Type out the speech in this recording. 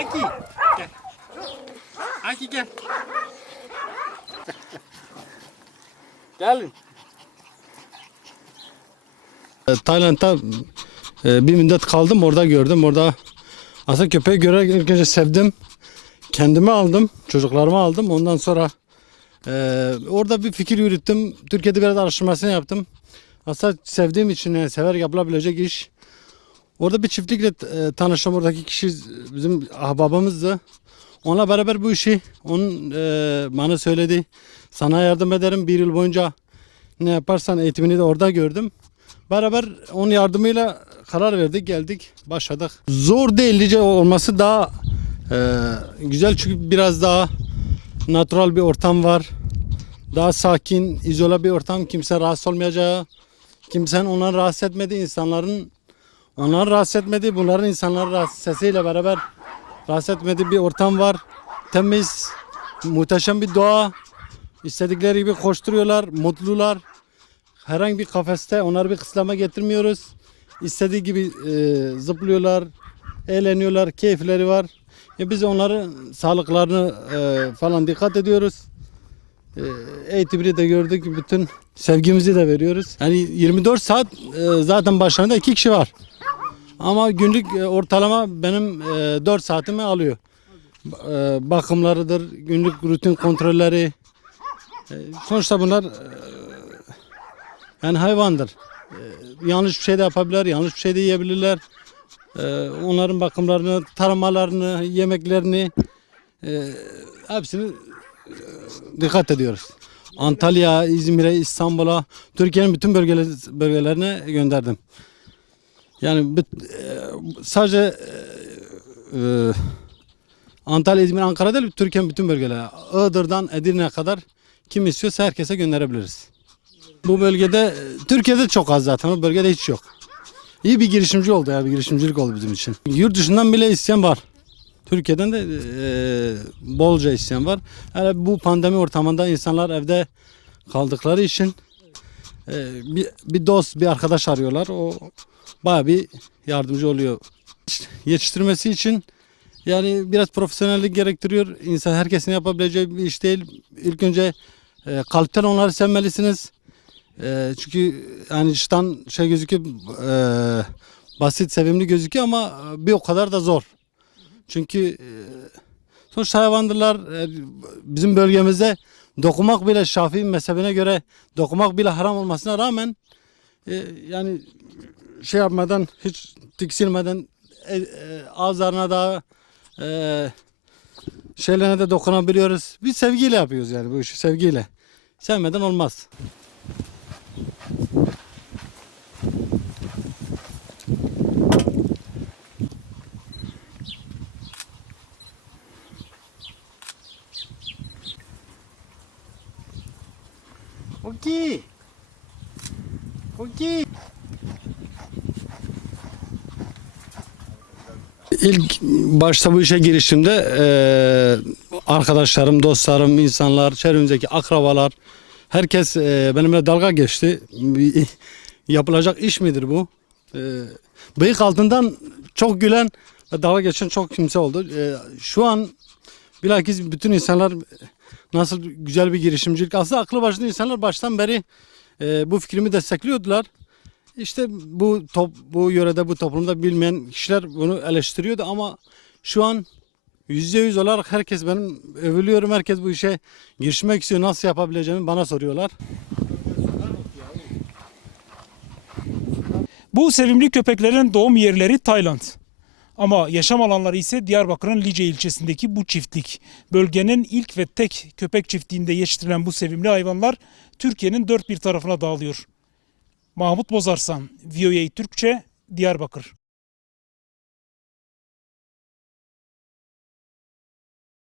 Aki. Gel. Aki gel. Gelin. E, Tayland'da e, bir müddet kaldım orada gördüm. Orada aslında köpeği görerek ilk önce sevdim. Kendime aldım, çocuklarıma aldım. Ondan sonra e, orada bir fikir yürüttüm. Türkiye'de biraz araştırmasını yaptım. Aslında sevdiğim için yani sever yapılabilecek iş. Orada bir çiftlikle e, tanıştım. Oradaki kişi bizim ahbabımızdı. Onunla beraber bu işi onun e, bana söyledi. Sana yardım ederim bir yıl boyunca ne yaparsan eğitimini de orada gördüm. Beraber onun yardımıyla karar verdik geldik başladık. Zor değilce olması daha e, güzel çünkü biraz daha natural bir ortam var. Daha sakin, izole bir ortam. Kimse rahatsız olmayacağı, kimsenin onları rahatsız etmediği, insanların onları rahatsız etmediği, bunların insanları rahatsız sesiyle beraber rahatsız etmediği bir ortam var. Temiz, muhteşem bir doğa. İstedikleri gibi koşturuyorlar, mutlular. Herhangi bir kafeste onları bir kısıtlama getirmiyoruz. İstediği gibi e, zıplıyorlar, eğleniyorlar, keyifleri var. E, biz onların sağlıklarını e, falan dikkat ediyoruz. E, eğitimini de gördük, bütün sevgimizi de veriyoruz. Yani 24 saat e, zaten başlarında iki kişi var. Ama günlük e, ortalama benim e, 4 saatimi alıyor. E, bakımlarıdır, günlük rutin kontrolleri. E, sonuçta bunlar e, yani hayvandır. E, yanlış bir şey de yapabilirler, yanlış bir şey de yiyebilirler. E, onların bakımlarını, taramalarını, yemeklerini e, hepsini e, dikkat ediyoruz. Antalya, İzmir'e, İstanbul'a, Türkiye'nin bütün bölgeler, bölgelerine gönderdim. Yani büt- e, sadece e, e, Antalya, İzmir, Ankara değil, Türkiye'nin bütün bölgeleri. Iğdır'dan Edirne'ye kadar kim istiyorsa herkese gönderebiliriz. Bu bölgede, e, Türkiye'de çok az zaten, o bölgede hiç yok. İyi bir girişimci oldu ya, bir girişimcilik oldu bizim için. Yurt dışından bile isteyen var. Türkiye'den de e, bolca isteyen var. Yani bu pandemi ortamında insanlar evde kaldıkları için e, bir, bir dost, bir arkadaş arıyorlar. O bayağı bir yardımcı oluyor. Yetiştirmesi için yani biraz profesyonellik gerektiriyor. İnsan herkesin yapabileceği bir iş değil. İlk önce e, kalpten onları sevmelisiniz. E, çünkü yani dıştan şey gözüküyor e, basit, sevimli gözüküyor ama bir o kadar da zor. Çünkü e, sonuçta hayvandırlar. E, bizim bölgemizde dokumak bile Şafii mezhebine göre dokumak bile haram olmasına rağmen e, yani şey yapmadan hiç tiksilmeden e, e, ağızlarına da e, şeylerine de dokunabiliyoruz. Biz sevgiyle yapıyoruz yani bu işi sevgiyle. Sevmeden olmaz. Oki. Oki. İlk başta bu işe girişimde eee, arkadaşlarım, dostlarım, insanlar, çevremizdeki akrabalar herkes eee, benimle dalga geçti. Yapılacak iş midir bu? Eee bıyık altından çok gülen ve dalga geçen çok kimse oldu. Eee, şu an bilakis bütün insanlar nasıl güzel bir girişimcilik. Aslında aklı başında insanlar baştan beri eee, bu fikrimi destekliyordular. İşte bu top, bu yörede bu toplumda bilmeyen kişiler bunu eleştiriyordu ama şu an yüzde yüz olarak herkes benim övülüyorum. Herkes bu işe girişmek istiyor. Nasıl yapabileceğimi bana soruyorlar. Bu sevimli köpeklerin doğum yerleri Tayland. Ama yaşam alanları ise Diyarbakır'ın Lice ilçesindeki bu çiftlik. Bölgenin ilk ve tek köpek çiftliğinde yetiştirilen bu sevimli hayvanlar Türkiye'nin dört bir tarafına dağılıyor. Mahmut Bozarsan, VOA Türkçe, Diyarbakır.